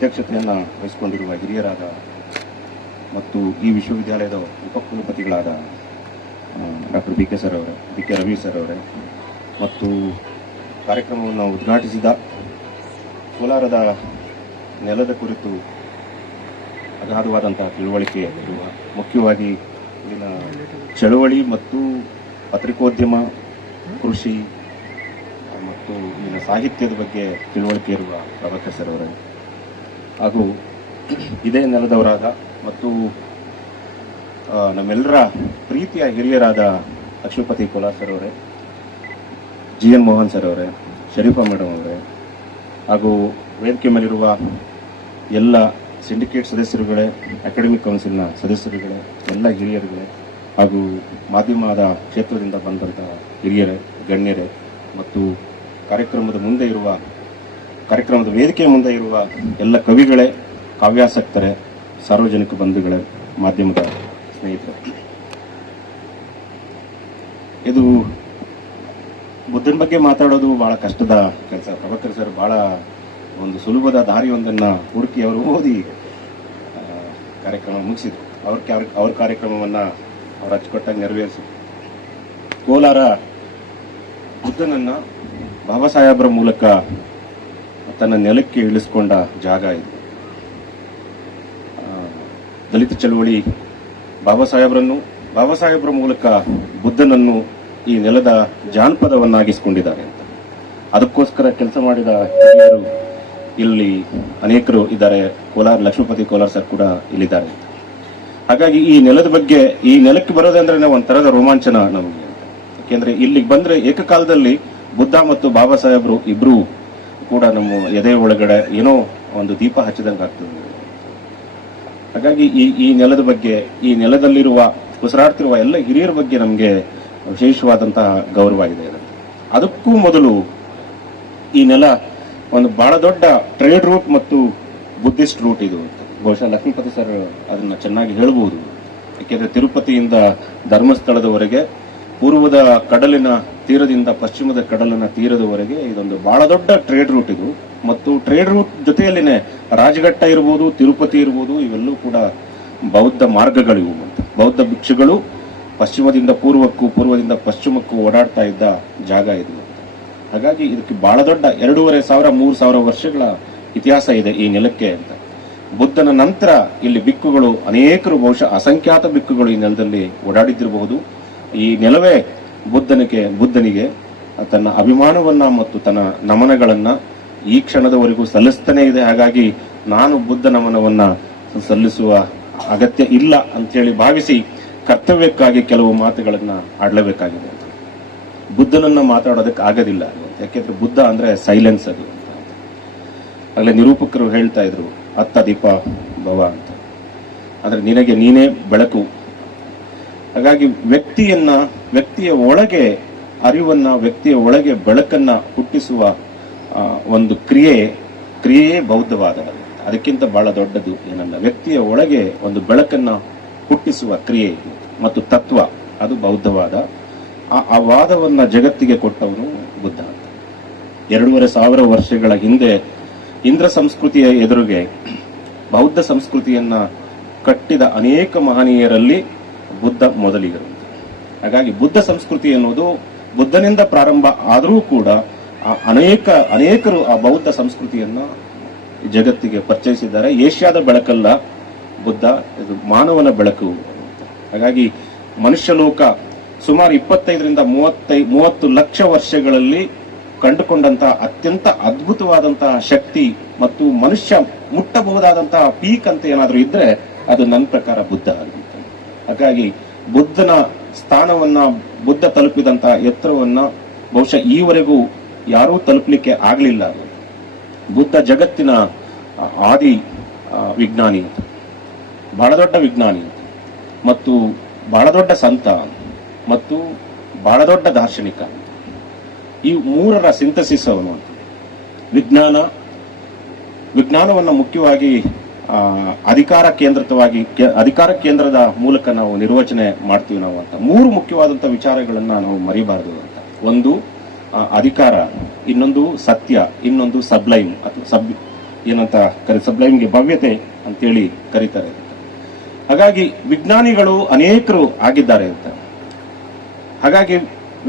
ಅಧ್ಯಕ್ಷತೆಯನ್ನು ವಹಿಸಿಕೊಂಡಿರುವ ಹಿರಿಯರಾದ ಮತ್ತು ಈ ವಿಶ್ವವಿದ್ಯಾಲಯದ ಉಪಕುಲಪತಿಗಳಾದ doctor B K Ravi sir ಅವರೇ ಮತ್ತು ಕಾರ್ಯಕ್ರಮವನ್ನು ಉದ್ಘಾಟಿಸಿದ ಕೋಲಾರದ ನೆಲದ ಕುರಿತು ಅಗಾಧವಾದಂತಹ ತಿಳುವಳಿಕೆ ಇರುವ, ಮುಖ್ಯವಾಗಿ ಇಲ್ಲಿನ ಚಳವಳಿ ಮತ್ತು ಪತ್ರಿಕೋದ್ಯಮ, ಕೃಷಿ ಮತ್ತು ಇಲ್ಲಿನ ಸಾಹಿತ್ಯದ ಬಗ್ಗೆ ತಿಳುವಳಿಕೆ ಇರುವ ಪ್ರಭಾಕರ್ ಸರ್ ಅವರೇ ಹಾಗೂ ಇದೇ ನೆಲದವರಾದ ಮತ್ತು ನಮ್ಮೆಲ್ಲರ ಪ್ರೀತಿಯ ಹಿರಿಯರಾದ ಲಕ್ಷ್ಮೀಪತಿ ಕೋಲಾರ್ ಸರ್ ಅವರೇ, GN ಮೋಹನ್ ಸರ್ ಅವರೇ, ಶರೀಫಾ ಮೇಡಮ್ ಅವರೇ ಹಾಗೂ ವೇದಿಕೆ ಮೇಲಿರುವ ಎಲ್ಲ ಸಿಂಡಿಕೇಟ್ ಸದಸ್ಯರುಗಳೇ, ಅಕಾಡೆಮಿಕ್ ಕೌನ್ಸಿಲ್ನ ಸದಸ್ಯರುಗಳೇ, ಎಲ್ಲ ಹಿರಿಯರುಗಳೇ ಹಾಗೂ ಮಾಧ್ಯಮದ ಕ್ಷೇತ್ರದಿಂದ ಬಂದಂತಹ ಹಿರಿಯರೇ, ಗಣ್ಯರೇ ಮತ್ತು ಕಾರ್ಯಕ್ರಮದ ವೇದಿಕೆಯ ಮುಂದೆ ಇರುವ ಎಲ್ಲ ಕವಿಗಳೇ, ಕಾವ್ಯಾಸಕ್ತರೇ, ಸಾರ್ವಜನಿಕ ಬಂಧುಗಳೇ, ಮಾಧ್ಯಮದ ಸ್ನೇಹಿತರೆ, ಇದು ಬುದ್ಧನ ಬಗ್ಗೆ ಮಾತಾಡೋದು ಬಹಳ ಕಷ್ಟದ ಕೆಲಸ. ಪ್ರಭಾಕರ್ ಸರ್ ಬಹಳ ಒಂದು ಸುಲಭದ ದಾರಿಯೊಂದನ್ನು ಹುಡುಕಿ ಅವರು ಓದಿ ಕಾರ್ಯಕ್ರಮ ಮುಗಿಸಿದ್ರು. ಅವ್ರ ಕಾರ್ಯಕ್ರಮವನ್ನು ಅವ್ರು ಅಚ್ಚುಕಟ್ಟಾಗಿ ನೆರವೇರಿಸಿದ್ರು. ಕೋಲಾರ ಬುದ್ಧನನ್ನ ಬಾಬಾ ಸಾಹೇಬ್ರ ಮೂಲಕ ತನ್ನ ನೆಲಕ್ಕೆ ಇಳಿಸಿಕೊಂಡ ಜಾಗ ಇದು. ದಲಿತ ಚಳವಳಿ ಬಾಬಾ ಸಾಹೇಬ್ರ ಮೂಲಕ ಬುದ್ಧನನ್ನು ಈ ನೆಲದ ಜಾನಪದವನ್ನಾಗಿಸಿಕೊಂಡಿದ್ದಾರೆ ಅಂತ. ಅದಕ್ಕೋಸ್ಕರ ಕೆಲಸ ಮಾಡಿದ ಹಿರಿಯರು ಇಲ್ಲಿ ಅನೇಕರು ಇದ್ದಾರೆ. ಲಕ್ಷ್ಮೀಪತಿ ಕೋಲಾರ್ ಸರ್ ಕೂಡ ಇಲ್ಲಿದ್ದಾರೆ. ಹಾಗಾಗಿ ಈ ನೆಲದ ಬಗ್ಗೆ, ಈ ನೆಲಕ್ಕೆ ಬರೋದಂದ್ರೆ ನಾವು ಒಂಥರದ ರೋಮಾಂಚನ ನಮಗೆ. ಯಾಕೆಂದ್ರೆ ಇಲ್ಲಿಗೆ ಬಂದ್ರೆ ಏಕಕಾಲದಲ್ಲಿ ಬುದ್ಧ ಮತ್ತು ಬಾಬಾ ಸಾಹೇಬ್ರು ಇಬ್ರು ಕೂಡ ನಮ್ಮ ಎದೆ ಒಳಗಡೆ ಏನೋ ಒಂದು ದೀಪ ಹಚ್ಚಿದಂಗೆ ಆಗ್ತದೆ. ಹಾಗಾಗಿ ಈ ನೆಲದ ಬಗ್ಗೆ, ಈ ನೆಲದಲ್ಲಿರುವ ಉಸಿರಾಡ್ತಿರುವ ಎಲ್ಲ ಹಿರಿಯರ ಬಗ್ಗೆ ನಮಗೆ ವಿಶೇಷವಾದಂತಹ ಗೌರವ ಇದೆ. ಅದಕ್ಕೂ ಮೊದಲು ಈ ನೆಲ ಒಂದು ಬಹಳ ದೊಡ್ಡ ಟ್ರೇಡ್ ರೂಟ್ ಮತ್ತು ಬುದ್ಧಿಸ್ಟ್ ರೂಟ್ ಇದು. ಬಹುಶಃ ಲಕ್ಷ್ಮೀಪತಿ ಸರ್ ಅದನ್ನ ಚೆನ್ನಾಗಿ ಹೇಳಬಹುದು. ಯಾಕೆಂದ್ರೆ ತಿರುಪತಿಯಿಂದ ಧರ್ಮಸ್ಥಳದವರೆಗೆ, ಪೂರ್ವದ ಕಡಲಿನ ತೀರದಿಂದ ಪಶ್ಚಿಮದ ಕಡಲಿನ ತೀರದವರೆಗೆ ಇದೊಂದು ಬಹಳ ದೊಡ್ಡ ಟ್ರೇಡ್ ರೂಟ್ ಇದು. ಮತ್ತು ಟ್ರೇಡ್ ರೂಟ್ ಜೊತೆಯಲ್ಲಿನೇ ರಾಜಘಟ್ಟ ಇರಬಹುದು, ತಿರುಪತಿ ಇರಬಹುದು, ಇವೆಲ್ಲೂ ಕೂಡ ಬೌದ್ಧ ಮಾರ್ಗಗಳಿವು. ಬೌದ್ಧ ಭಿಕ್ಷುಗಳು ಪಶ್ಚಿಮದಿಂದ ಪೂರ್ವಕ್ಕೂ, ಪೂರ್ವದಿಂದ ಪಶ್ಚಿಮಕ್ಕೂ ಓಡಾಡ್ತಾ ಇದ್ದ ಜಾಗ ಇದು. ಹಾಗಾಗಿ ಇದಕ್ಕೆ ಬಹಳ ದೊಡ್ಡ 2,500-3,000 ವರ್ಷಗಳ ಇತಿಹಾಸ ಇದೆ ಈ ನೆಲಕ್ಕೆ ಅಂತ. ಬುದ್ಧನ ನಂತರ ಇಲ್ಲಿ ಬಿಕ್ಕುಗಳು ಅನೇಕರು, ಬಹುಶಃ ಅಸಂಖ್ಯಾತ ಬಿಕ್ಕುಗಳು ಈ ನೆಲದಲ್ಲಿ ಓಡಾಡಿದ್ದಿರಬಹುದು. ಈ ನೆಲವೇ ಬುದ್ಧನಿಗೆ ತನ್ನ ಅಭಿಮಾನವನ್ನ ಮತ್ತು ತನ್ನ ನಮನಗಳನ್ನ ಈ ಕ್ಷಣದವರೆಗೂ ಸಲ್ಲಿಸ್ತಾನೆ ಇದೆ. ಹಾಗಾಗಿ ನಾನು ಬುದ್ಧ ನಮನವನ್ನ ಸಲ್ಲಿಸುವ ಅಗತ್ಯ ಇಲ್ಲ ಅಂತೇಳಿ ಭಾವಿಸಿ ಕರ್ತವ್ಯಕ್ಕಾಗಿ ಕೆಲವು ಮಾತುಗಳನ್ನ ಆಡಲೇಬೇಕಾಗಿದೆ. ಬುದ್ಧನನ್ನ ಮಾತಾಡೋದಕ್ಕೆ ಆಗೋದಿಲ್ಲ. ಯಾಕೆಂದ್ರೆ ಬುದ್ಧ ಅಂದ್ರೆ ಸೈಲೆನ್ಸ್ ಅದು. ಆಗಲೇ ನಿರೂಪಕರು ಹೇಳ್ತಾ ಇದ್ರು, ಅತ್ತ ದೀಪ ಭವ ಅಂತ. ಅಂದ್ರೆ ನಿನಗೆ ನೀನೇ ಬೆಳಕು. ಹಾಗಾಗಿ ವ್ಯಕ್ತಿಯ ಒಳಗೆ ಅರಿವನ್ನ, ವ್ಯಕ್ತಿಯ ಒಳಗೆ ಬೆಳಕನ್ನ ಹುಟ್ಟಿಸುವ ಒಂದು ಕ್ರಿಯೆಯೇ ಬೌದ್ಧವಾದ. ಅದಕ್ಕಿಂತ ಬಹಳ ದೊಡ್ಡದು ಏನಲ್ಲ. ವ್ಯಕ್ತಿಯ ಒಳಗೆ ಒಂದು ಬೆಳಕನ್ನ ಹುಟ್ಟಿಸುವ ಕ್ರಿಯೆ ಮತ್ತು ತತ್ವ, ಅದು ಬೌದ್ಧವಾದ. ಆ ವಾದವನ್ನ ಜಗತ್ತಿಗೆ ಕೊಟ್ಟವನು ಬುದ್ಧ. 2,500 ವರ್ಷಗಳ ಹಿಂದೆ ಇಂದ್ರ ಸಂಸ್ಕೃತಿಯ ಎದುರಿಗೆ ಬೌದ್ಧ ಸಂಸ್ಕೃತಿಯನ್ನ ಕಟ್ಟಿದ ಅನೇಕ ಮಹನೀಯರಲ್ಲಿ ಬುದ್ಧ ಮೊದಲಿಗರು. ಹಾಗಾಗಿ ಬುದ್ಧ ಸಂಸ್ಕೃತಿ ಎನ್ನುವುದು ಬುದ್ಧನಿಂದ ಪ್ರಾರಂಭ ಆದರೂ ಕೂಡ ಅನೇಕರು ಆ ಬೌದ್ಧ ಸಂಸ್ಕೃತಿಯನ್ನ ಜಗತ್ತಿಗೆ ಪರಿಚಯಿಸಿದ್ದಾರೆ. ಏಷ್ಯಾದ ಬೆಳಕಲ್ಲ ಬುದ್ಧ, ಇದು ಮಾನವನ ಬೆಳಕು. ಹಾಗಾಗಿ ಮನುಷ್ಯ ಲೋಕ ಸುಮಾರು 25-30 ಲಕ್ಷ ವರ್ಷಗಳಲ್ಲಿ ಕಂಡುಕೊಂಡಂತಹ ಅತ್ಯಂತ ಅದ್ಭುತವಾದಂತಹ ಶಕ್ತಿ ಮತ್ತು ಮನುಷ್ಯ ಮುಟ್ಟಬಹುದಾದಂತಹ ಪೀಕ್ ಅಂತ ಏನಾದರೂ ಇದ್ರೆ ಅದು ನನ್ನ ಪ್ರಕಾರ ಬುದ್ಧ ಆಗುತ್ತೆ. ಹಾಗಾಗಿ ಬುದ್ಧನ ಸ್ಥಾನವನ್ನ, ಬುದ್ಧ ತಲುಪಿದಂತಹ ಎತ್ತರವನ್ನ ಬಹುಶಃ ಈವರೆಗೂ ಯಾರೂ ತಲುಪಲಿಕ್ಕೆ ಆಗಲಿಲ್ಲ. ಬುದ್ಧ ಜಗತ್ತಿನ ಆದಿ ವಿಜ್ಞಾನಿ, ಬಹಳ ದೊಡ್ಡ ವಿಜ್ಞಾನಿ ಮತ್ತು ಬಹಳ ದೊಡ್ಡ ಸಂತ ಮತ್ತು ಬಹಳ ದೊಡ್ಡ ದಾರ್ಶನಿಕ. ಈ ಮೂರರ ಸಿಂಥಸಿಸ್ ಅವನು. ವಿಜ್ಞಾನವನ್ನು ಮುಖ್ಯವಾಗಿ ಅಧಿಕಾರ ಕೇಂದ್ರದ ಮೂಲಕ ನಾವು ನಿರ್ವಚನೆ ಮಾಡ್ತೀವಿ ನಾವು ಅಂತ. 3 ಮುಖ್ಯವಾದಂತಹ ವಿಚಾರಗಳನ್ನ ನಾವು ಮರಿಬಾರದು ಅಂತ. ಒಂದು ಅಧಿಕಾರ, ಇನ್ನೊಂದು ಸತ್ಯ, ಇನ್ನೊಂದು ಸಬ್ಲೈಮ್ ಅಥವಾ ಏನಂತ ಸಬ್ಲೈಮ್ಗೆ ಭವ್ಯತೆ ಅಂತೇಳಿ ಕರೀತಾರೆ. ಹಾಗಾಗಿ ವಿಜ್ಞಾನಿಗಳು ಅನೇಕರು ಆಗಿದ್ದಾರೆ ಅಂತ. ಹಾಗಾಗಿ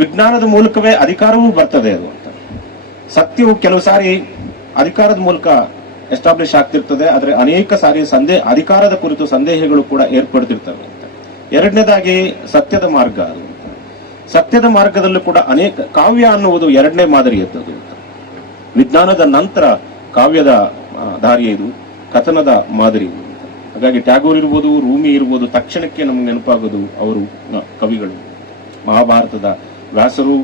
ವಿಜ್ಞಾನದ ಮೂಲಕವೇ ಅಧಿಕಾರವೂ ಬರ್ತದೆ ಅದು ಅಂತ. ಸತ್ಯವು ಕೆಲವು ಸಾರಿ ಅಧಿಕಾರದ ಮೂಲಕ ಎಸ್ಟಾಬ್ಲಿಷ್ ಆಗ್ತಿರ್ತದೆ, ಆದರೆ ಅನೇಕ ಸಾರಿ ಅಧಿಕಾರದ ಕುರಿತು ಸಂದೇಹಗಳು ಕೂಡ ಏರ್ಪಡ್ತಿರ್ತವೆ ಅಂತ. ಎರಡನೇದಾಗಿ ಸತ್ಯದ ಮಾರ್ಗ ಅದು ಅಂತ. ಸತ್ಯದ ಮಾರ್ಗದಲ್ಲೂ ಕೂಡ ಅನೇಕ ಕಾವ್ಯ ಅನ್ನುವುದು ಎರಡನೇ ಮಾದರಿ ಎತ್ತದು ಅಂತ. ವಿಜ್ಞಾನದ ನಂತರ ಕಾವ್ಯದ ದಾರಿ ಇದು, ಕಥನದ ಮಾದರಿ ಇದು ಅಂತ. ಹಾಗಾಗಿ ಟ್ಯಾಗೋರ್ ಇರ್ಬೋದು, ರೂಮಿ ಇರ್ಬೋದು, ತಕ್ಷಣಕ್ಕೆ ನಮ್ಗೆ ನೆನಪಾಗೋದು ಅವರು ಕವಿಗಳು. ಮಹಾಭಾರತದ ವ್ಯಾಸರು,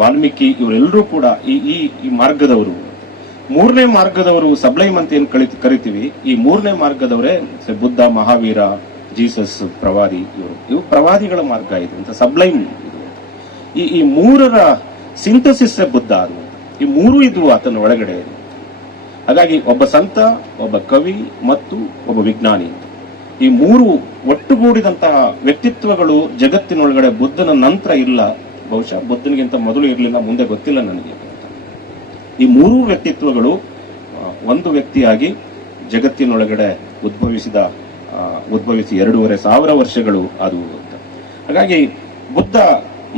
ವಾಲ್ಮೀಕಿ ಇವರೆಲ್ಲರೂ ಕೂಡ ಈ ಮಾರ್ಗದವರು. ಮೂರನೇ ಮಾರ್ಗದವರು ಸಬ್ಲೈಮ್ ಅಂತ ಏನ್ ಕರಿತೀವಿ, ಈ ಮೂರನೇ ಮಾರ್ಗದವರೇ ಬುದ್ಧ, ಮಹಾವೀರ, ಜೀಸಸ್, ಪ್ರವಾದಿ. ಇವು ಪ್ರವಾದಿಗಳ ಮಾರ್ಗ ಇದು ಅಂತ. ಸಬ್ಲೈಮ್ ಇದು. ಈ ಮೂರರ ಸಿಂಥಸಿಸ್ ಬುದ್ಧ ಅದು. ಈ ಮೂರು ಇದ್ವು ಆತನ ಒಳಗಡೆ. ಹಾಗಾಗಿ ಒಬ್ಬ ಸಂತ, ಒಬ್ಬ ಕವಿ ಮತ್ತು ಒಬ್ಬ ವಿಜ್ಞಾನಿ, ಈ ಮೂರು ಒಟ್ಟುಗೂಡಿದಂತಹ ವ್ಯಕ್ತಿತ್ವಗಳು ಜಗತ್ತಿನೊಳಗಡೆ ಬುದ್ಧನ ನಂತರ ಇಲ್ಲ. ಬಹುಶಃ ಬುದ್ಧನಿಗಿಂತ ಮೊದಲು ಇರಲಿಲ್ಲ, ಮುಂದೆ ಗೊತ್ತಿಲ್ಲ ನನಗೆ. ಈ ಮೂರೂ ವ್ಯಕ್ತಿತ್ವಗಳು ಒಂದು ವ್ಯಕ್ತಿಯಾಗಿ ಜಗತ್ತಿನೊಳಗಡೆ ಉದ್ಭವಿಸಿ 2,500 ವರ್ಷಗಳು ಅದು ಅಂತ. ಹಾಗಾಗಿ ಬುದ್ಧ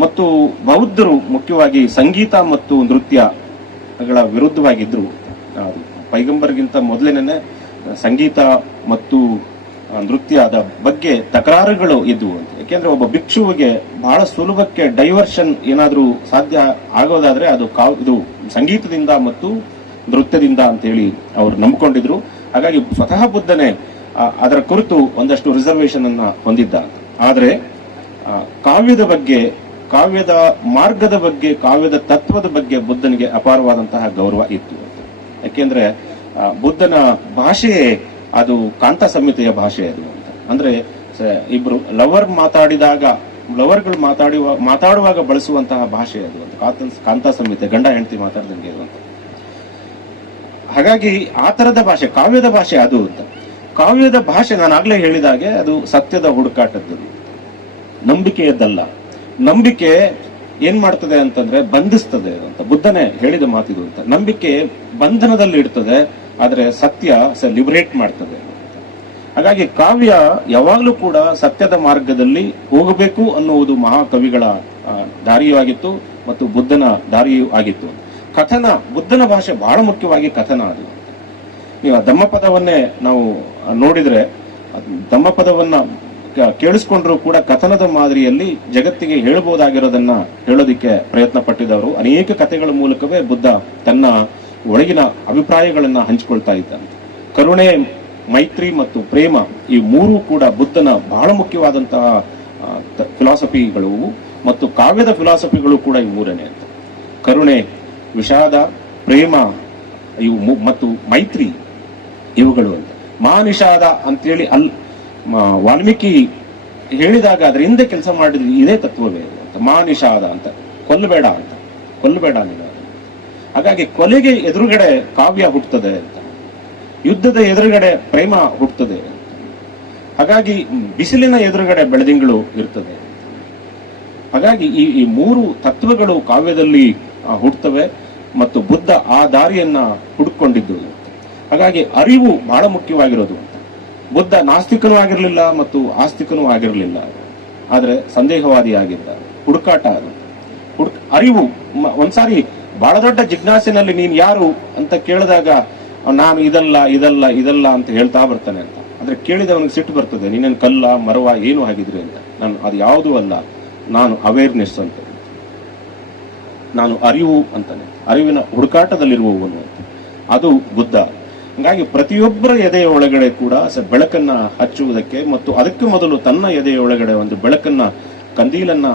ಮತ್ತು ಬೌದ್ಧರು ಮುಖ್ಯವಾಗಿ ಸಂಗೀತ ಮತ್ತು ನೃತ್ಯಗಳ ವಿರುದ್ಧವಾಗಿದ್ರು. ಪೈಗಂಬರ್ಗಿಂತ ಮೊದಲೇನೆ ಸಂಗೀತ ಮತ್ತು ನೃತ್ಯದ ಬಗ್ಗೆ ತಕರಾರುಗಳು ಇದ್ವು ಅಂತ. ಯಾಕೆಂದ್ರೆ ಒಬ್ಬ ಭಿಕ್ಷುವಿಗೆ ಬಹಳ ಸುಲಭಕ್ಕೆ ಡೈವರ್ಷನ್ ಏನಾದ್ರೂ ಸಾಧ್ಯ ಆಗೋದಾದ್ರೆ ಅದು ಇದು ಸಂಗೀತದಿಂದ ಮತ್ತು ನೃತ್ಯದಿಂದ ಅಂತ ಹೇಳಿ ಅವರು ನಂಬಿಕೊಂಡಿದ್ರು. ಹಾಗಾಗಿ ಸ್ವತಃ ಬುದ್ಧನೇ ಅದರ ಕುರಿತು ಒಂದಷ್ಟು ರಿಸರ್ವೇಶನ್ ಅನ್ನ ಹೊಂದಿದ್ದ. ಆದ್ರೆ ಕಾವ್ಯದ ಬಗ್ಗೆ, ಕಾವ್ಯದ ಮಾರ್ಗದ ಬಗ್ಗೆ, ಕಾವ್ಯದ ತತ್ವದ ಬಗ್ಗೆ ಬುದ್ಧನಿಗೆ ಅಪಾರವಾದಂತಹ ಗೌರವ ಇತ್ತು. ಯಾಕೆಂದ್ರೆ ಬುದ್ಧನ ಭಾಷೆಯೇ ಅದು ಕಾಂತ ಸಂಹಿತೆಯ ಭಾಷೆ ಅದು ಅಂತ. ಅಂದ್ರೆ ಇಬ್ರು ಲವರ್ಗಳು ಮಾತಾಡುವಾಗ ಬಳಸುವಂತಹ ಭಾಷೆ ಅದು ಅಂತ. ಕಾಂತ ಸಂಹಿತೆ, ಗಂಡ ಹೆಂಡತಿ ಮಾತಾಡ್ದಂಗೆ ಅದು ಅಂತ. ಹಾಗಾಗಿ ಆ ತರದ ಭಾಷೆ ಕಾವ್ಯದ ಭಾಷೆ ಅದು ಅಂತ. ಕಾವ್ಯದ ಭಾಷೆ ನಾನು ಆಗ್ಲೇ ಹೇಳಿದಾಗೆ ಅದು ಸತ್ಯದ ಹುಡುಕಾಟದ್ದು, ನಂಬಿಕೆಯದ್ದಲ್ಲ. ನಂಬಿಕೆ ಏನ್ ಮಾಡ್ತದೆ ಅಂತಂದ್ರೆ ಬಂಧಿಸ್ತದೆ ಅಂತ. ಬುದ್ಧನೇ ಹೇಳಿದ ಮಾತಿದು ಅಂತ. ನಂಬಿಕೆ ಬಂಧನದಲ್ಲಿ ಇಡ್ತದೆ, ಆದ್ರೆ ಸತ್ಯ ಲಿಬರೇಟ್ ಮಾಡ್ತದೆ. ಹಾಗಾಗಿ ಕಾವ್ಯ ಯಾವಾಗಲೂ ಕೂಡ ಸತ್ಯದ ಮಾರ್ಗದಲ್ಲಿ ಹೋಗಬೇಕು ಅನ್ನುವುದು ಮಹಾಕವಿಗಳ ದಾರಿಯೂ ಆಗಿತ್ತು ಮತ್ತು ಬುದ್ಧನ ದಾರಿಯೂ ಆಗಿತ್ತು. ಕಥನ, ಬುದ್ಧನ ಭಾಷೆ ಬಹಳ ಮುಖ್ಯವಾಗಿ ಕಥನ ಅದು. ನೀವು ಧಮ್ಮಪದವನ್ನೇ ನಾವು ನೋಡಿದ್ರೆ, ಧಮ್ಮಪದವನ್ನ ಕೇಳಿಸ್ಕೊಂಡ್ರು ಕೂಡ ಕಥನದ ಮಾದರಿಯಲ್ಲಿ ಜಗತ್ತಿಗೆ ಹೇಳಬಹುದಾಗಿರೋದನ್ನ ಹೇಳೋದಿಕ್ಕೆ ಪ್ರಯತ್ನ ಪಟ್ಟಿದವರು. ಅನೇಕ ಕಥೆಗಳ ಮೂಲಕವೇ ಬುದ್ಧ ತನ್ನ ಒಳಗಿನ ಅಭಿಪ್ರಾಯಗಳನ್ನ ಹಂಚಿಕೊಳ್ತಾ ಇದ್ದ. ಕರುಣೆ, ಮೈತ್ರಿ ಮತ್ತು ಪ್ರೇಮ, ಈ ಮೂರು ಕೂಡ ಬುದ್ಧನ ಬಹಳ ಮುಖ್ಯವಾದಂತಹ ಫಿಲಾಸಫಿಗಳು ಮತ್ತು ಕಾವ್ಯದ ಫಿಲಾಸಫಿಗಳು ಕೂಡ ಈ ಮೂರನೇ ಅಂತ. ಕರುಣೆ, ವಿಷಾದ, ಪ್ರೇಮ ಇವು ಮತ್ತು ಮೈತ್ರಿ ಇವುಗಳು ಅಂತ. ಮಹಾನಿಷಾದ ಅಂತೇಳಿ ವಾಲ್ಮೀಕಿ ಹೇಳಿದಾಗ ಅದರ ಹಿಂದೆ ಕೆಲಸ ಮಾಡಿದ ಇದೇ ತತ್ವವೇ ಅಂತ. ಮಹಾನಿಷಾದ ಅಂತ, ಕೊಲ್ಲಬೇಡ ಅಂತ, ಕೊಲ್ಲಬೇಡ ನೀನು. ಹಾಗಾಗಿ ಕೊಲೆಗೆ ಎದುರುಗಡೆ ಕಾವ್ಯ ಹುಟ್ಟುತ್ತದೆ ಅಂತ, ಯುದ್ಧದ ಎದುರುಗಡೆ ಪ್ರೇಮ ಹುಟ್ಟುತ್ತದೆ. ಹಾಗಾಗಿ ಬಿಸಿಲಿನ ಎದುರುಗಡೆ ಬೆಳದಿಂಗಳು ಇರ್ತದೆ. ಹಾಗಾಗಿ ಈ ಮೂರು ತತ್ವಗಳು ಕಾವ್ಯದಲ್ಲಿ ಹುಟ್ಟುತ್ತವೆ ಮತ್ತು ಬುದ್ಧ ಆ ದಾರಿಯನ್ನ ಹುಡುಕೊಂಡಿದ್ದು. ಹಾಗಾಗಿ ಅರಿವು ಬಹಳ ಮುಖ್ಯವಾಗಿರೋದು. ಬುದ್ಧ ನಾಸ್ತಿಕನೂ ಆಗಿರಲಿಲ್ಲ ಮತ್ತು ಆಸ್ತಿಕನೂ ಆಗಿರಲಿಲ್ಲ, ಆದ್ರೆ ಸಂದೇಹವಾದಿ ಆಗಿದ್ದ. ಹುಡುಕಾಟ ಅದು, ಅರಿವು. ಒಂದ್ಸಾರಿ ಬಹಳ ದೊಡ್ಡ ಜಿಜ್ಞಾಸಿನಲ್ಲಿ ನೀನ್ ಯಾರು ಅಂತ ಕೇಳಿದಾಗ ನಾನು ಇದಲ್ಲ ಅಂತ ಹೇಳ್ತಾ ಬರ್ತಾನೆ ಅಂತ. ಆದ್ರೆ ಕೇಳಿದವನಿಗೆ ಸಿಟ್ಟು ಬರ್ತದೆ, ನೀನೇನು ಕಲ್ಲ ಮರವ ಏನು ಆಗಿದ್ರಿ ಅಂತ. ನಾನು ಅದು ಯಾವುದೂ ಅಲ್ಲ, ನಾನು ಅವೇರ್ನೆಸ್ ಅಂತ, ನಾನು ಅರಿವು ಅಂತಾನೆ, ಅರಿವಿನ ಹುಡುಕಾಟದಲ್ಲಿರುವವನು ಅಂತ. ಅದು ಬುದ್ಧ. ಹಾಗಾಗಿ ಪ್ರತಿಯೊಬ್ಬರ ಎದೆಯ ಒಳಗಡೆ ಕೂಡ ಬೆಳಕನ್ನ ಹಚ್ಚುವುದಕ್ಕೆ ಮತ್ತು ಅದಕ್ಕೆ ಮೊದಲು ತನ್ನ ಎದೆಯ ಒಳಗಡೆ ಒಂದು ಬೆಳಕನ್ನ, ಕಂದೀಲನ್ನ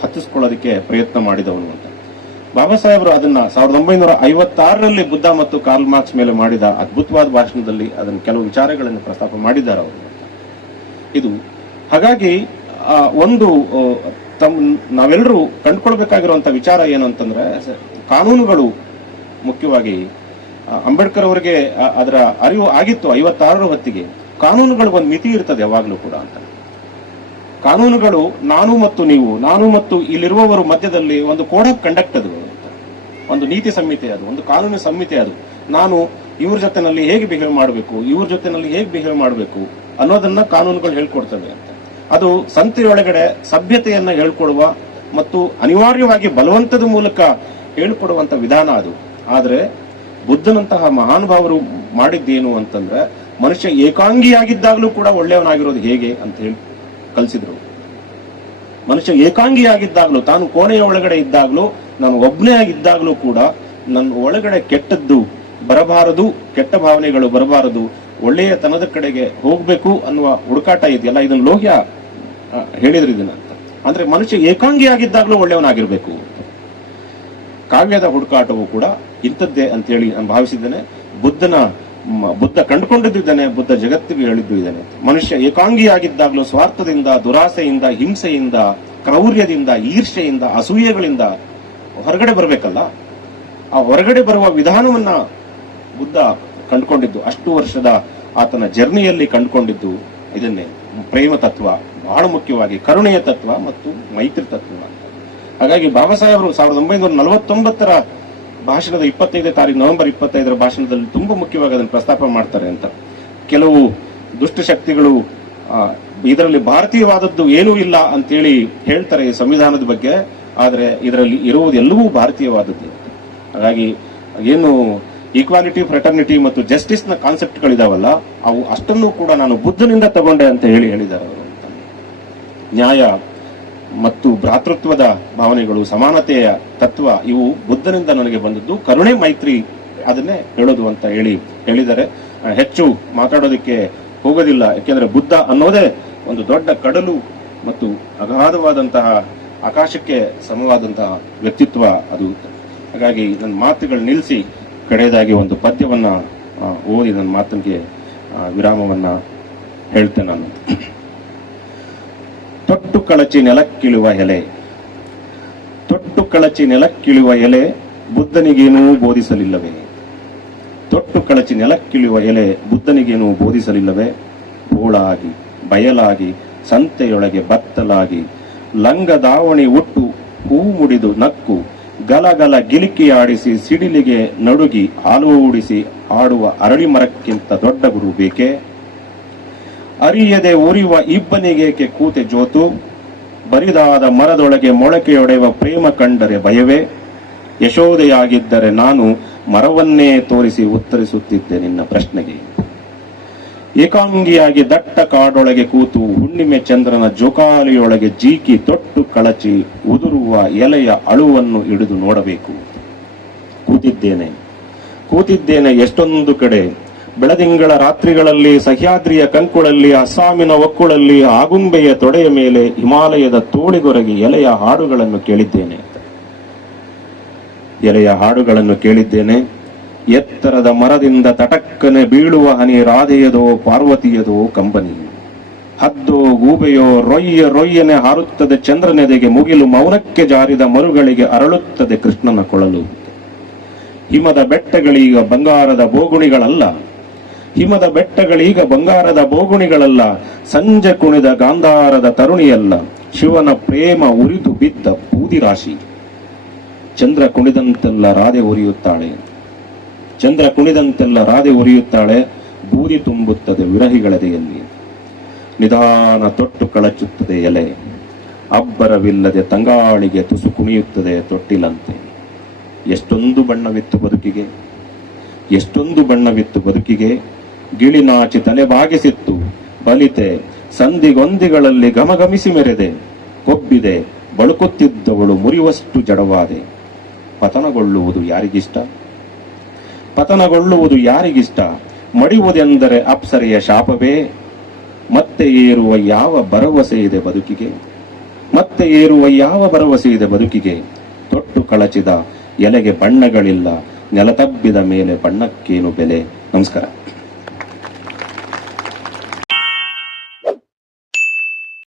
ಹತ್ತಿಸ್ಕೊಳ್ಳೋದಕ್ಕೆ ಪ್ರಯತ್ನ ಮಾಡಿದವನು ಅಂತ. ಬಾಬಾ ಸಾಹೇಬರು ಅದನ್ನ 1956ರಲ್ಲಿ ಬುದ್ಧ ಮತ್ತು ಕಾರ್ಲ್ ಮಾರ್ಕ್ಸ್ ಮೇಲೆ ಮಾಡಿದ ಅದ್ಭುತವಾದ ಭಾಷಣದಲ್ಲಿ ಅದನ್ನು ಕೆಲವು ವಿಚಾರಗಳನ್ನು ಪ್ರಸ್ತಾಪ ಮಾಡಿದ್ದಾರೆ ಅವರು. ಇದು ಹಾಗಾಗಿ ಒಂದು ನಾವೆಲ್ಲರೂ ಕಂಡುಕೊಳ್ಬೇಕಾಗಿರುವಂತಹ ವಿಚಾರ ಏನು ಅಂತಂದ್ರೆ, ಕಾನೂನುಗಳು ಮುಖ್ಯವಾಗಿ ಅಂಬೇಡ್ಕರ್ ಅವರಿಗೆ ಅದರ ಅರಿವು ಆಗಿತ್ತು 56ರ ಹೊತ್ತಿಗೆ. ಕಾನೂನುಗಳು ಒಂದು ಮಿತಿ ಇರ್ತದೆ ಯಾವಾಗ್ಲೂ ಕೂಡ ಅಂತ. ಕಾನೂನುಗಳು ನಾನು ಮತ್ತು ನೀವು, ನಾನು ಮತ್ತು ಇಲ್ಲಿರುವವರು ಮಧ್ಯದಲ್ಲಿ ಒಂದು ಕೋಡ್ ಆಫ್ ಕಂಡಕ್ಟ್ ಅದು, ಒಂದು ನೀತಿ ಸಂಹಿತೆ ಅದು, ಒಂದು ಕಾನೂನು ಸಂಹಿತೆ ಅದು. ನಾನು ಇವ್ರ ಜೊತೆನಲ್ಲಿ ಹೇಗೆ ಬಿಹೇವ್ ಮಾಡಬೇಕು, ಇವ್ರ ಜೊತೆನಲ್ಲಿ ಹೇಗೆ ಬಿಹೇವ್ ಮಾಡಬೇಕು ಅನ್ನೋದನ್ನ ಕಾನೂನುಗಳು ಹೇಳ್ಕೊಡ್ತವೆ ಅಂತ. ಅದು ಸಂತೆಯೊಳಗಡೆ ಸಭ್ಯತೆಯನ್ನ ಹೇಳ್ಕೊಡುವ ಮತ್ತು ಅನಿವಾರ್ಯವಾಗಿ ಬಲವಂತದ ಮೂಲಕ ಹೇಳ್ಕೊಡುವಂತ ವಿಧಾನ ಅದು. ಆದ್ರೆ ಬುದ್ಧನಂತಹ ಮಹಾನುಭಾವರು ಮಾಡಿದ್ದೇನು ಅಂತಂದ್ರೆ, ಮನುಷ್ಯ ಏಕಾಂಗಿಯಾಗಿದ್ದಾಗಲೂ ಕೂಡ ಒಳ್ಳೆಯವನಾಗಿರೋದು ಹೇಗೆ ಅಂತ ಹೇಳಿ ಕಲಿಸಿದ್ರು. ಮನುಷ್ಯ ಏಕಾಂಗಿಯಾಗಿದ್ದಾಗಲೂ, ತಾನು ಕೋಣೆಯ ಒಳಗಡೆ ಇದ್ದಾಗಲೂ, ನಾನು ಒಬ್ಬನೇ ಆಗಿದ್ದಾಗಲೂ ಕೂಡ ನನ್ನ ಒಳಗಡೆ ಕೆಟ್ಟದ್ದು ಬರಬಾರದು, ಕೆಟ್ಟ ಭಾವನೆಗಳು ಬರಬಾರದು, ಒಳ್ಳೆಯತನದ ಕಡೆಗೆ ಹೋಗ್ಬೇಕು ಅನ್ನುವ ಹುಡುಕಾಟ ಇದೆಯಲ್ಲ, ಇದನ್ನು ಲೋಹ್ಯ ಹೇಳಿದ್ರು ಇದನ್ನ ಅಂತ. ಅಂದ್ರೆ ಮನುಷ್ಯ ಏಕಾಂಗಿಯಾಗಿದ್ದಾಗಲೂ ಒಳ್ಳೆಯವನಾಗಿರ್ಬೇಕು. ಕಾವ್ಯದ ಹುಡುಕಾಟವು ಕೂಡ ಇಂಥದ್ದೇ ಅಂತೇಳಿ ನಾನು ಭಾವಿಸಿದ್ದೇನೆ. ಬುದ್ಧ ಕಂಡುಕೊಂಡಿದ್ದಾನೆ, ಬುದ್ಧ ಜಗತ್ತಿಗೆ ಹೇಳಿದ್ದು ಇದ್ದಾನೆ. ಮನುಷ್ಯ ಏಕಾಂಗಿಯಾಗಿದ್ದಾಗಲೂ ಸ್ವಾರ್ಥದಿಂದ, ದುರಾಸೆಯಿಂದ, ಹಿಂಸೆಯಿಂದ, ಕ್ರೌರ್ಯದಿಂದ, ಈರ್ಷೆಯಿಂದ, ಅಸೂಯೆಗಳಿಂದ ಹೊರಗಡೆ ಬರಬೇಕಲ್ಲ. ಆ ಹೊರಗಡೆ ಬರುವ ವಿಧಾನವನ್ನ ಬುದ್ಧ ಕಂಡುಕೊಂಡಿದ್ದು, ಅಷ್ಟು ವರ್ಷದ ಆತನ ಜರ್ನಿಯಲ್ಲಿ ಕಂಡುಕೊಂಡಿದ್ದು ಇದನ್ನೇ, ಪ್ರೇಮ ತತ್ವ, ಬಹಳ ಮುಖ್ಯವಾಗಿ ಕರುಣೆಯ ತತ್ವ ಮತ್ತು ಮೈತ್ರಿ ತತ್ವ. ಹಾಗಾಗಿ ಬಾಬಾ ಸಾಹೇಬರು 1949 ಭಾಷಣದ 25 ತಾರೀಕು ನವೆಂಬರ್ 25 ಭಾಷಣದಲ್ಲಿ ತುಂಬಾ ಮುಖ್ಯವಾಗಿ ಅದನ್ನು ಪ್ರಸ್ತಾಪ ಮಾಡ್ತಾರೆ ಅಂತ. ಕೆಲವು ದುಷ್ಟಶಕ್ತಿಗಳು ಇದರಲ್ಲಿ ಭಾರತೀಯವಾದದ್ದು ಏನೂ ಇಲ್ಲ ಅಂತೇಳಿ ಹೇಳ್ತಾರೆ ಈ ಸಂವಿಧಾನದ ಬಗ್ಗೆ, ಆದ್ರೆ ಇದರಲ್ಲಿ ಇರುವುದೆಲ್ಲವೂ ಭಾರತೀಯವಾದದ್ದು. ಹಾಗಾಗಿ ಏನು ಈಕ್ವಾಲಿಟಿ, ಫ್ರೆಟರ್ನಿಟಿ ಮತ್ತು ಜಸ್ಟಿಸ್ ನ ಕಾನ್ಸೆಪ್ಟ್ಗಳಿದಾವಲ್ಲ, ಅವು ಅಷ್ಟನ್ನು ಕೂಡ ನಾನು ಬುದ್ಧನಿಂದ ತಗೊಂಡೆ ಅಂತ ಹೇಳಿದ್ದಾರೆ ಅವರು. ನ್ಯಾಯ ಮತ್ತು ಭ್ರಾತೃತ್ವದ ಭಾವನೆಗಳು, ಸಮಾನತೆಯ ತತ್ವ, ಇವು ಬುದ್ಧನಿಂದ ನನಗೆ ಬಂದದ್ದು. ಕರುಣೆ, ಮೈತ್ರಿ ಅದನ್ನೇ ಹೇಳೋದು ಅಂತ ಹೇಳಿದ್ದಾರೆ. ಹೆಚ್ಚು ಮಾತಾಡೋದಕ್ಕೆ ಹೋಗೋದಿಲ್ಲ, ಯಾಕೆಂದ್ರೆ ಬುದ್ಧ ಅನ್ನೋದೇ ಒಂದು ದೊಡ್ಡ ಕಡಲು ಮತ್ತು ಅಗಾಧವಾದಂತಹ ಆಕಾಶಕ್ಕೆ ಸಮವಾದಂತಹ ವ್ಯಕ್ತಿತ್ವ ಅದು. ಹಾಗಾಗಿ ನನ್ನ ಮಾತುಗಳು ನಿಲ್ಲಿಸಿ ಕಡೆಯದಾಗಿ ಒಂದು ಪದ್ಯವನ್ನ ಓದಿ ನನ್ನ ಮಾತಿಗೆ ವಿರಾಮವನ್ನ ಹೇಳ್ತೇನೆ ನಾನು. ತೊಟ್ಟು ಕಳಚಿ ನೆಲಕ್ಕಿಳುವ ಎಲೆ, ತೊಟ್ಟು ಕಳಚಿ ನೆಲಕ್ಕಿಳುವ ಎಲೆ ಬುದ್ಧನಿಗೇನೂ ಬೋಧಿಸಲಿಲ್ಲವೇ? ತೊಟ್ಟು ಕಳಚಿ ನೆಲಕ್ಕಿಳುವ ಎಲೆ ಬುದ್ಧನಿಗೇನೂ ಬೋಧಿಸಲಿಲ್ಲವೇ? ಬೋಳಾಗಿ ಬಯಲಾಗಿ ಸಂತೆಯೊಳಗೆ ಬತ್ತಲಾಗಿ ಲಂಗ ದಾವಣಿ ಉಟ್ಟು ಹೂ ಮುಡಿದು ನಕ್ಕು ಗಲಗಲ ಗಿಲಿಕಿಯಾಡಿಸಿ ಸಿಡಿಲಿಗೆ ನಡುಗಿ ಹಾಲೂಡಿಸಿ ಆಡುವ ಅರಳಿ ಮರಕ್ಕಿಂತ ದೊಡ್ಡ ಗುರು ಬೇಕೆ? ಅರಿಯದೆ ಉರಿಯುವ ಇಬ್ಬನಿಗೇಕೆ ಕೂತೆ ಜೋತು? ಬರಿದಾದ ಮರದೊಳಗೆ ಮೊಳಕೆಯೊಡೆಯುವ ಪ್ರೇಮ ಕಂಡರೆ ಭಯವೇ? ಯಶೋದೆಯಾಗಿದ್ದರೆ ನಾನು ಮರವನ್ನೇ ತೋರಿಸಿ ಉತ್ತರಿಸುತ್ತಿದ್ದೆ ನಿನ್ನ ಪ್ರಶ್ನೆಗೆ. ಏಕಾಂಗಿಯಾಗಿ ದಟ್ಟ ಕಾಡೊಳಗೆ ಕೂತು ಹುಣ್ಣಿಮೆ ಚಂದ್ರನ ಜೋಕಾಲಿಯೊಳಗೆ ಜೀಕಿ ತೊಟ್ಟು ಕಳಚಿ ಉದುರುವ ಎಲೆಯ ಅಳುವನ್ನು ಹಿಡಿದು ನೋಡಬೇಕು. ಕೂತಿದ್ದೇನೆ ಎಷ್ಟೊಂದು ಕಡೆ, ಬೆಳದಿಂಗಳ ರಾತ್ರಿಗಳಲ್ಲಿ, ಸಹ್ಯಾದ್ರಿಯ ಕಂಕುಳಲ್ಲಿ, ಅಸ್ಸಾಮಿನ ಒಕ್ಕುಳಲ್ಲಿ, ಆಗುಂಬೆಯ ತೊಡೆಯ ಮೇಲೆ, ಹಿಮಾಲಯದ ತೋಳಿಗೊರಗಿ ಎಲೆಯ ಹಾಡುಗಳನ್ನು ಕೇಳಿದ್ದೇನೆ. ಎತ್ತರದ ಮರದಿಂದ ತಟಕ್ಕನೆ ಬೀಳುವ ಹನಿ ರಾಧೆಯದೋ ಪಾರ್ವತಿಯದೋ ಕಂಬನಿ. ಹದ್ದೋ ಗೂಬೆಯೋ ರೊಯ್ಯನೆ ಹಾರುತ್ತದೆ ಚಂದ್ರನೆದೆಗೆ ಮುಗಿಲು. ಮೌನಕ್ಕೆ ಜಾರಿದ ಮರುಗಳಿಗೆ ಅರಳುತ್ತದೆ ಕೃಷ್ಣನ ಕೊಳಲು. ಹಿಮದ ಬೆಟ್ಟಗಳೀಗ ಬಂಗಾರದ ಬೋಗುಣಿಗಳಲ್ಲ, ಸಂಜೆ ಕುಣಿದ ಗಾಂಧಾರದ ತರುಣಿಯಲ್ಲ, ಶಿವನ ಪ್ರೇಮ ಉರಿದು ಬಿದ್ದ ಬೂದಿ ರಾಶಿ. ಚಂದ್ರ ಕುಣಿದಂತೆಲ್ಲ ರಾಧೆ ಉರಿಯುತ್ತಾಳೆ, ಬೂದಿ ತುಂಬುತ್ತದೆ ವಿರಹಿಗಳೆದೆಯಲ್ಲಿ. ನಿಧಾನ ತೊಟ್ಟು ಕಳಚುತ್ತದೆ ಎಲೆ, ಅಬ್ಬರವಿಲ್ಲದೆ ತಂಗಾಳಿಗೆ ತುಸು ಕುಣಿಯುತ್ತದೆ ತೊಟ್ಟಿಲಂತೆ. ಎಷ್ಟೊಂದು ಬಣ್ಣವಿತ್ತು ಬದುಕಿಗೆ, ಗಿಳಿನಾಚಿ ತಲೆ ಬಾಗಿಸಿತ್ತು ಬಲಿತೆ, ಸಂದಿಗೊಂದಿಗಳಲ್ಲಿ ಘಮಘಮಿಸಿ ಮೆರೆದೆ, ಕೊಬ್ಬಿದೆ ಬಳುಕುತ್ತಿದ್ದವಳು ಮುರಿಯುವಷ್ಟು ಜಡವಾದೆ. ಪತನಗೊಳ್ಳುವುದು ಯಾರಿಗಿಷ್ಟ? ಮಡಿಯುವುದೆಂದರೆ ಅಪ್ಸರೆಯ ಶಾಪವೇ? ಮತ್ತೆ ಏರುವ ಯಾವ ಭರವಸೆ ಇದೆ ಬದುಕಿಗೆ? ತೊಟ್ಟು ಕಳಚಿದ ಎಲೆಗೆ ಬಣ್ಣಗಳಿಲ್ಲ, ನೆಲತಬ್ಬಿದ ಮೇಲೆ ಬಣ್ಣಕ್ಕೇನು ಬೆಲೆ? ನಮಸ್ಕಾರ.